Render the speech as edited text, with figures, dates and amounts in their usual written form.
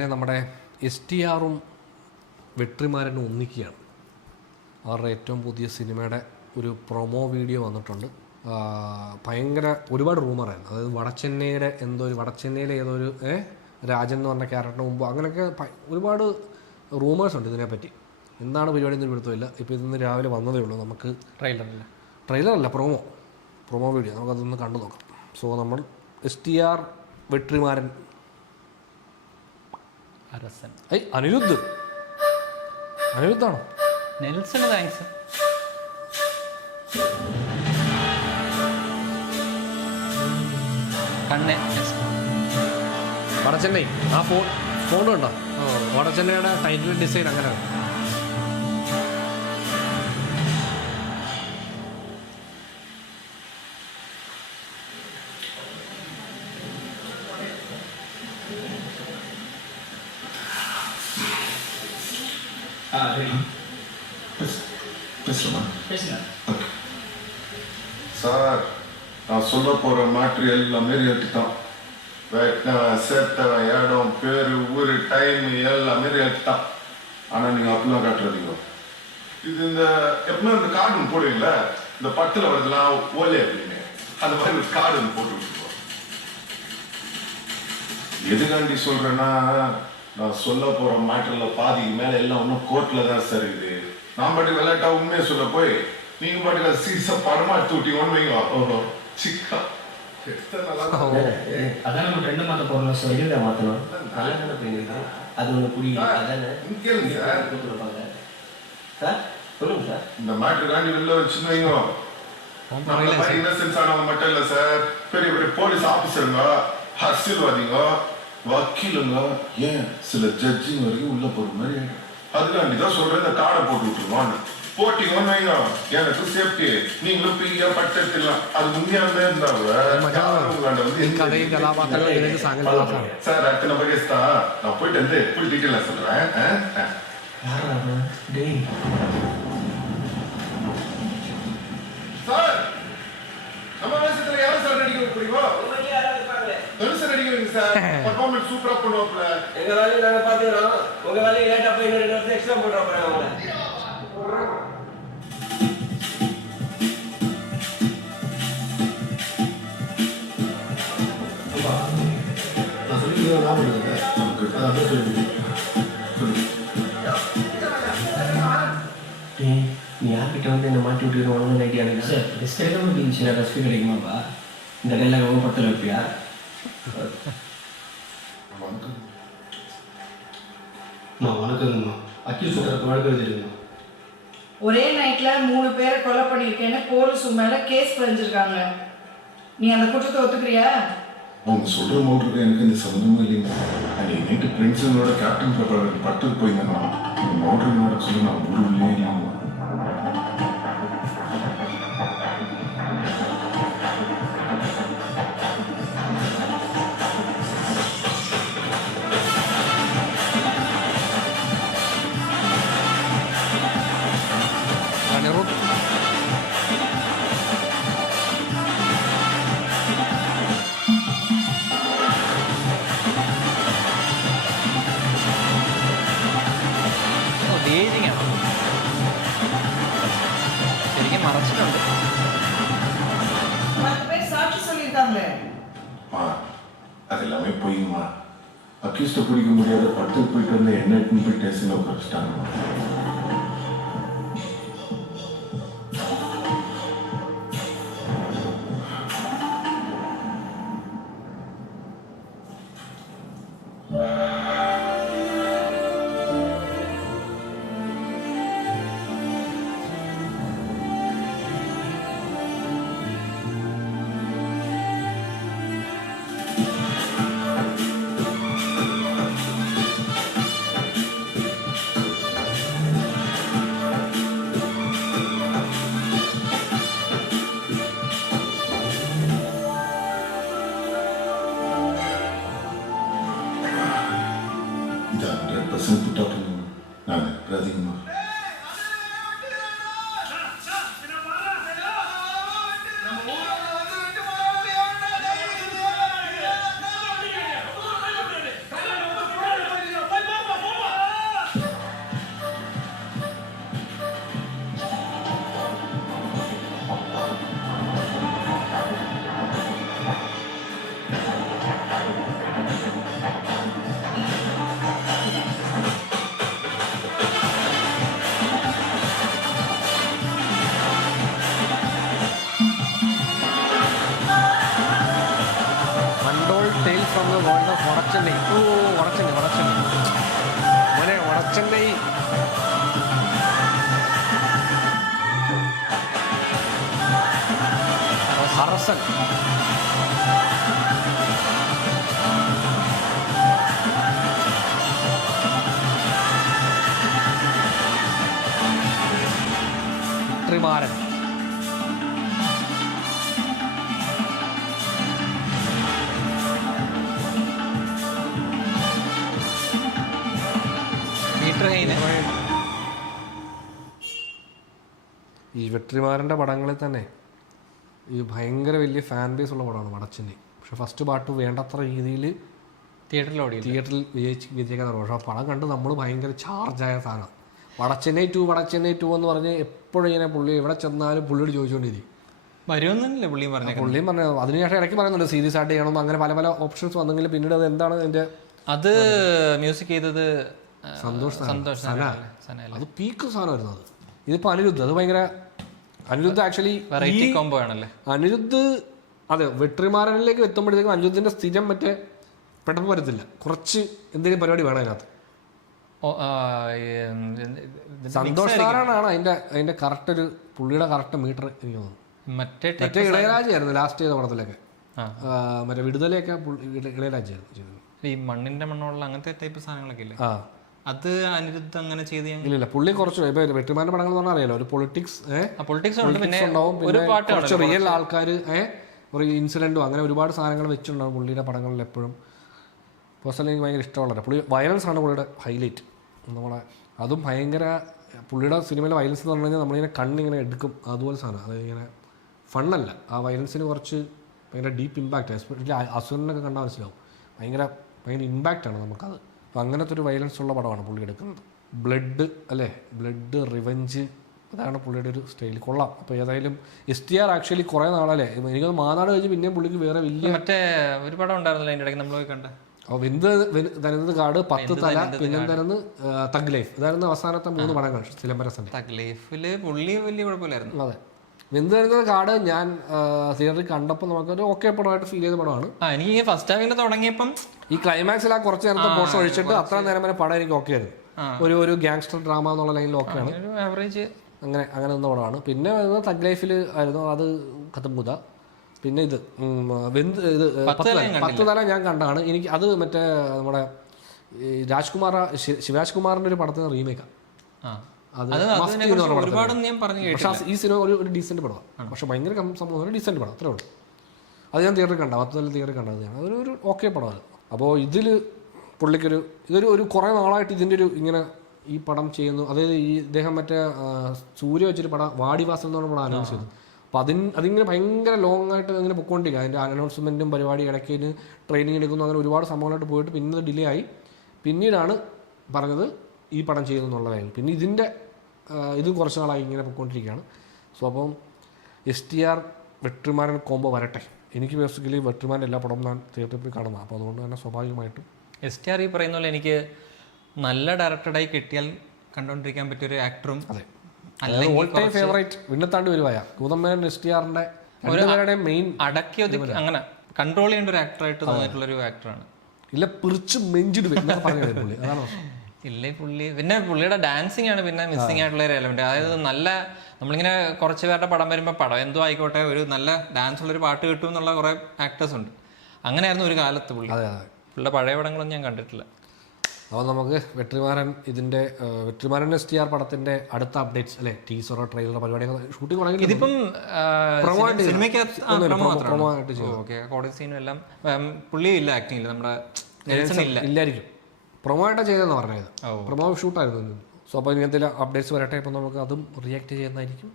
അങ്ങനെ നമ്മുടെ STRഉം വെട്രിമാരനും ഒന്നിക്കുകയാണ്. അവരുടെ ഏറ്റവും പുതിയ സിനിമയുടെ ഒരു പ്രൊമോ വീഡിയോ വന്നിട്ടുണ്ട്. ഭയങ്കര ഒരുപാട് റൂമറായിരുന്നു. അതായത് വടച്ചെന്നൈയിലെ ഏതോ ഒരു രാജൻ എന്ന് പറഞ്ഞ ക്യാരക്ടറിന് മുമ്പ് അങ്ങനെയൊക്കെ ഒരുപാട് റൂമേഴ്സ് ഉണ്ട് ഇതിനെപ്പറ്റി. എന്താണ് പരിപാടി എന്ന് പിടുത്തമില്ല. ഇപ്പോൾ ഇന്ന് രാവിലെ വന്നതേ ഉള്ളൂ. നമുക്ക് ട്രെയിലറല്ല പ്രൊമോ വീഡിയോ നമുക്കതൊന്ന് കണ്ടു നോക്കാം. സോ നമ്മൾ STR വെട്രിമാരൻ അരസൻ അനിരുദ്ധാണോ? നെൽസന് താങ്ക്സ്. വടച്ചെന്നൈ ആ ഫോൺ കണ്ടോ? വടച്ചെന്നൈയുടെ ടൈറ്റിൽ ഡിസൈൻ അങ്ങനെയാണ്. சார், நான் சொல்ல போற மேட்ரு எல்லாமே ரியாலிட்டி தான். வெட்டினவன் சேர்த்தவன் இடம் பேரு ஊரு டைம் எல்லாமே ரியாலிட்டி தான். ஆனா நீங்க அப்படிலாம் காட்டுறீங்க. இது இந்த எப்பவுமே இந்த கார்டு போடுவீங்கள, இந்த பட்டுல வரதுலாம் ஓலை அப்படின்னு அந்த மாதிரி ஒரு கார்டு போட்டு விட்டுருவோம். எதுக்காண்டி சொல்றேன்னா, நான் சொல்ல போற மேட்டர்ல பாதிக்கு மேல எல்லாம் ஒன்றும் கோர்ட்ல தான் சார் இருக்குது. நான் பாட்டு விளையாட்டா உண்மையை சொல்ல போய் நீங்க பாட்டுல சீசா படமா எடுத்து விட்டீங்கன்னு வைங்க. சிக்கா அதான் நம்ம ரெண்டு மாத்த போறோம். சொல்லிட மாத்தணும். நல்ல பையன் அது ஒண்ணு புரியுது. அதானே கேளுங்க சார். சார் சொல்லுங்க சார். இந்த மேட்டருக்காண்டி வெளில வச்சுன்னு வைங்க. இன்னசென்ஸ் ஆனவங்க மட்டும் இல்ல சார், பெரிய பெரிய போலீஸ் ஆபீசருங்க, அரசியல்வாதிங்க, வக்கீலுங்க, ஏன் சில ஜட்ஜிங் வரைக்கும் உள்ள போற மாதிரி. அதுக்காண்டி தான் சொல்றேன், இந்த கார்டை போட்டு விட்டுருவான்னு போட்டிங்கன்னு வைங்க. எனக்கு சேஃப்டி. நீங்களும் பிரியா பட்டெடுத்துலாம். அது உண்மையானே இருந்தாங்க சார். அடுத்த நம்பர் கேஸ்தா நான் போயிட்டு வந்து ஃபுல் டீட்டெயிலா சொல்றேன். சார், நம்ம வயசுல யாரும் சார் நடிக்க முடியுமோ? Sir நடிக்கிறீங்க sir. பர்ஃபார்மன்ஸ் சூப்பரா பண்ணுவாப்ல. எங்க வேலையை நாங்க பாத்துக்கிறோம். உங்க வேலையை லேட்டா போய் 2 வருஷம் எக்ஸ்ட்ரா பண்றோம் அவங்கள. நான் சொல்லிக்கிறேன் ஞாபகம் இல்லை. அதான் சொல்லிடுங்க. நீ யார்கிட்ட வந்து என்ன மாட்டி விட்டு ஒன்றும் ஐடியா இல்லை சார். ரெஸ்ட் எடுக்க முடிஞ்சுன்னா ரெஸ்ட் கிடைக்குமாப்பா? இந்த டைலாக் படத்தில் வைப்பியா? வணக்கங்கம்மா. அக்கீல் சொல்றதுக்கு வழக்கு எழுதிருக்கணும். ஒரே நைட்ல 3 பேரை கொலை பண்ணிருக்கேன்னு போலீஸ் மேல கேஸ் பதிஞ்சிருக்காங்க. நீ அந்த குற்றத்தை ஒத்துக்கிறியா? அவங்க சொல்ற மோட்டருக்கு எனக்கு இந்த சம்பந்தமும் இல்லைங்க. அன்னைக்கு நைட்டு ஃப்ரெண்ட்ஸுங்களோட கேப்டன் பிரபாகர் படத்துக்கு போயிருந்தேன்னா இந்த மோட்டருக்கு நடக்க சொல்லி நான் ஒரு உள்ளே இல்லாமல் ശരിക്കും മറച്ചിട്ടുണ്ട്. 10 பேர் சாட்சி சொல்லிருக்காங்களே. அது எல்லாமே போய்மா. அக்யூஸ்ட பிடிக்க முடியாத படத்துக்கு போயிட்டு வந்து என்ன போய் ஸ்டேஷன்ல உட்காந்துட்டாங்க. நான் அதிகமாக വടച്ചെന്നൈ. ഓ വടച്ചെന്നൈ മോനെ വടച്ചെന്നൈ. അറസൻ. വെട്രിമാരൻ. ഈ വെട്രിമാരൻ്റെ പടങ്ങളിൽ തന്നെ ഈ ഭയങ്കര വലിയ ഫാൻ ബേസ് ഉള്ള പടമാണ് വടച്ചെന്നൈ. പക്ഷെ ഫസ്റ്റ് പാർട്ട് വേണ്ടത്ര രീതിയിൽ തിയേറ്ററിൽ വിജയിക്കാത്ത പക്ഷെ ആ പടം കണ്ട് നമ്മൾ ഭയങ്കര ചാർജായ സാധനമാണ്. വടച്ചെന്നൈ ടു എന്ന് പറഞ്ഞ് എപ്പോഴും ഇങ്ങനെ പുള്ളി എവിടെ ചെന്നാലും പുള്ളിയോട് ചോദിച്ചുകൊണ്ടിരിക്കും. വരുമെന്നല്ലേ പുള്ളിയും പറഞ്ഞു. അതിനുശേഷം ഇടയ്ക്ക് പറയുന്നുണ്ട് സീരീസ് ആയിട്ട് ചെയ്യണം, അങ്ങനെ പല പല ഓപ്ഷൻസ് വന്നെങ്കിൽ പിന്നീട് അത് എന്താണ് അതിൻ്റെ അത് മ്യൂസിക് ചെയ്തത് സന്തോഷ്. അത് പീക്ക് സാധനമായിരുന്നു. അത് ഇതിപ്പോൾ അനിരുദ്ധ്. അത് ഭയങ്കര അനിരുദ്ധ് ആക്ച്വലി വെറൈറ്റി കോംബോ ആണല്ലേ അനിരുദ്ധ്. അതെ, വെട്രിമാരനിലേക്ക് എത്തുമ്പോഴത്തേക്കും അനിരുദ്ധിന്റെ സ്ഥിരം മറ്റേ പെട്ടെന്ന് വരത്തില്ല, കുറച്ച് എന്തെങ്കിലും പരിപാടി വേണം അതിനകത്ത്. സന്തോഷ് നാരായണാണ് അതിന്റെ കറക്റ്റ് ഒരു പുള്ളിയുടെ കറക്റ്റ് മീറ്റർ എനിക്ക് തോന്നുന്നു. മറ്റേ ഇളയരാജയായിരുന്നു ലാസ്റ്റ് ചെയ്ത പടത്തിലൊക്കെ. മറ്റേ വിടുതലയൊക്കെ ഇളയരാജയായിരുന്നു ചെയ്തത്. ഈ മണ്ണിന്റെ മണ്ണുള്ള അങ്ങനത്തെ ടൈപ്പ് സാധനങ്ങളൊക്കെ ഇല്ലേ, അത് അനിരുദ്ധ അങ്ങനെ ചെയ്ത് ഇല്ല പുള്ളി കുറച്ച് ഇപ്പൊ വെട്രിമാരുടെ പടങ്ങൾ എന്ന് പറഞ്ഞാൽ അറിയാലോ, ഒരു പൊളിറ്റിക്സ് ഉണ്ടാവും, ഒരു കുറച്ച് റിയൽ ആൾക്കാർ ഒരു ഇൻസിഡന്റും അങ്ങനെ ഒരുപാട് സാധനങ്ങൾ വെച്ചിട്ടുണ്ടാവും പുള്ളിയുടെ പടങ്ങളിൽ എപ്പോഴും. പേഴ്സണലി എനിക്ക് ഭയങ്കര ഇഷ്ടമുള്ളത് പുള്ളി വയലൻസ് ആണ് പുള്ളിയുടെ ഹൈലൈറ്റ്. നമ്മളെ അതും ഭയങ്കര പുള്ളിയുടെ സിനിമയിലെ വയലൻസ് എന്ന് പറഞ്ഞു കഴിഞ്ഞാൽ നമ്മളിങ്ങനെ കണ്ണിങ്ങനെ എടുക്കും അതുപോലെ സാധനം. അതായത് ഇങ്ങനെ ഫണ്ണല്ല, ആ വയലൻസിന് കുറച്ച് ഭയങ്കര ഡീപ്പ് ഇമ്പാക്റ്റ്. എസ്പെഷ്യലി അസുരനൊക്കെ കണ്ടാൽ മനസ്സിലാവും, ഭയങ്കര ഇമ്പാക്റ്റാണ് നമുക്കത്. അപ്പോൾ അങ്ങനത്തെ ഒരു വയലൻസ് ഉള്ള പടമാണ് പുള്ളി എടുക്കുന്നത്. ബ്ലഡ് അല്ലേ, ബ്ലഡ് റിവെഞ്ച്, അതാണ് പുള്ളിയുടെ ഒരു സ്റ്റൈൽ. കൊള്ളാം. അപ്പോൾ ഏതായാലും STR ആക്ച്വലി കുറേ നാളല്ലേ, എനിക്കത് മാനാട് കഴിഞ്ഞ് പിന്നെയും പുള്ളിക്ക് വേറെ വലിയ മറ്റേ ഒരു പടം ഉണ്ടായിരുന്നല്ലോ അതിൻ്റെ ഇടയ്ക്ക് നമ്മൾ പോയി കണ്ട തരുന്നത് കാട്, 10 തല, പിന്നെ തരുന്ന് തഗ് ലൈഫ്. ഇതായിരുന്നു അവസാനത്തെ 3 പടങ്ങൾ ചിലംബരസന്റെ. തഗ് ലൈഫില് പുള്ളി വലിയ കുഴപ്പമില്ലായിരുന്നു. അതെ, വെന്ത് തരുന്നത് കാട് ഞാൻ തിയേറ്ററിൽ കണ്ടപ്പോൾ നമുക്കൊരു ഓക്കെ പടമായിട്ട് ഫീൽ ചെയ്ത പടമാണ്. എനിക്ക് ഫസ്റ്റ് ഹാഫിൽ തുടങ്ങിയപ്പം ഈ ക്ലൈമാക്സിൽ ആ കുറച്ച് നേരത്തെ പോർഷൻ ഒഴിച്ചിട്ട് അത്ര നേരം വരെ പടം എനിക്ക് ഓക്കെ ആയിരുന്നു. ഒരു ഗ്യാങ്സ്റ്റർ ഡ്രാമ എന്നുള്ള ലൈനിൽ ഓക്കെയാണ്, ആവറേജ് അങ്ങനെ നിന്ന പടമാണ്. പിന്നെ വരുന്നത് തഗ് ലൈഫിൽ ആയിരുന്നു, അത് കത്തുമ്പുത. പിന്നെ ഇത് 10 തല ഞാൻ കണ്ടാണ്. എനിക്ക് അത് മറ്റേ നമ്മുടെ ശിവരാജ് കുമാറിന്റെ ഒരു പടത്തിന് റീമേക്കാണ്. പക്ഷെ ഈ സിനിമ ഒരു ഡീസെന്റ് പടമാണ്, പക്ഷെ ഭയങ്കര സംഭവം ഒരു ഡീസെന്റ് പടം, അത്രേ ഉള്ളൂ. അത് ഞാൻ തിയേറ്ററിൽ കണ്ട 10 തല തിയേറ്ററിൽ കണ്ടത് ഞാൻ. അതൊരു ഓക്കെ പടമാണ്. അപ്പോൾ ഇതൊരു കുറേ നാളായിട്ട് ഇതിൻ്റെ ഒരു ഇങ്ങനെ ഈ പടം ചെയ്യുന്നു. അതായത് ഈ ഇദ്ദേഹം മറ്റേ സൂര്യ വെച്ചൊരു പടം വാടിവാസൽ എന്ന് പറഞ്ഞ പടം അനൗൺസ് ചെയ്തു. അപ്പോൾ അതിങ്ങനെ ഭയങ്കര ലോങ് ആയിട്ട് ഇങ്ങനെ പൊയ്ക്കൊണ്ടിരിക്കുക. അതിൻ്റെ അനൗൺസ്മെൻറ്റും പരിപാടി ഇടയ്ക്ക് ട്രെയിനിങ് എടുക്കുന്നു, അങ്ങനെ ഒരുപാട് സംഭവങ്ങളായിട്ട് പോയിട്ട് പിന്നെ ഡിലേ ആയി. പിന്നീടാണ് പറഞ്ഞത് ഈ പടം ചെയ്യുന്നു എന്നുള്ളതായിരുന്നു. പിന്നെ ഇത് കുറച്ച് നാളായി ഇങ്ങനെ പൊയ്ക്കൊണ്ടിരിക്കുകയാണ്. സോ അപ്പം STR വെട്രിമാരൻ കോംബോ വരട്ടെ. എനിക്ക് ബേസിക്കലി വെട്രിമാരൻ എല്ലാ പടവും ഞാൻ തിയേറ്ററിൽ പോയി കാണുന്നത്. അപ്പോൾ അതുകൊണ്ട് തന്നെ സ്വാഭാവികമായിട്ടും STR ഈ പറയുന്ന പോലെ എനിക്ക് നല്ല ഡയറക്ടറായി കിട്ടിയാൽ കണ്ടുകൊണ്ടിരിക്കാൻ പറ്റിയൊരു ആക്ടറും, അതെ, ഓൾ ടൈം ഫേവറേറ്റ് വിണ്ണത്താണ്ട് വരുവായ ഗൗതമേനോൻ STRന്റെ രണ്ടുപേരുടെ മെയിൻ അടക്കി ഒതുക്കി അങ്ങനെ കൺട്രോൾ ചെയ്യേണ്ട ഒരു ആക്ടറായിട്ട് തോന്നിയിട്ടുള്ള ഒരു ആക്ടറാണ്. ഇല്ല പിറിച്ച് മെഞ്ചിട്ട് പുള്ളി, അതാണ് ഇല്ലേ പുള്ളി. പിന്നെ പുള്ളിയുടെ ഡാൻസിങ് ആണ് പിന്നെ മിസ്സിംഗ് ആയിട്ടുള്ള ഒരു എലമെന്റ്. അതായത് നല്ല നമ്മളിങ്ങനെ കുറച്ച് പേരുടെ പടം വരുമ്പോൾ പടം എന്തോ ആയിക്കോട്ടെ ഒരു നല്ല ഡാൻസ് ഉള്ളൊരു പാട്ട് കിട്ടും എന്നുള്ള കുറേ ആക്ടേഴ്സ് ഉണ്ട്. അങ്ങനെയായിരുന്നു ഒരു കാലത്ത് പുള്ളി. പുള്ളിയുടെ പഴയ പടങ്ങളൊന്നും ഞാൻ കണ്ടിട്ടില്ല. അപ്പോൾ നമുക്ക് വെട്രിമാരൻ STR പടത്തിന്റെ അടുത്ത അപ്ഡേറ്റ്സ് അല്ലെ, ടീസറോ ട്രെയിലറോ പരിപാടികൾ ഷൂട്ടിംഗ് തുടങ്ങി. ഇതിപ്പം പുള്ളി ഇല്ല, ആക്ടിംഗ് ഇല്ല, നമ്മുടെ ഇല്ലായിരിക്കും, പ്രൊമോ ആയിട്ടാണ് ചെയ്തതെന്ന് പറഞ്ഞത്. പ്രൊമോ ഷൂട്ടായിരുന്നു. സോ അപ്പോൾ ഇങ്ങനത്തെ അപ്ഡേറ്റ്സ് വരട്ടെ. ഇപ്പം നമുക്ക് അതും റിയാക്ട് ചെയ്യുന്നതായിരിക്കും.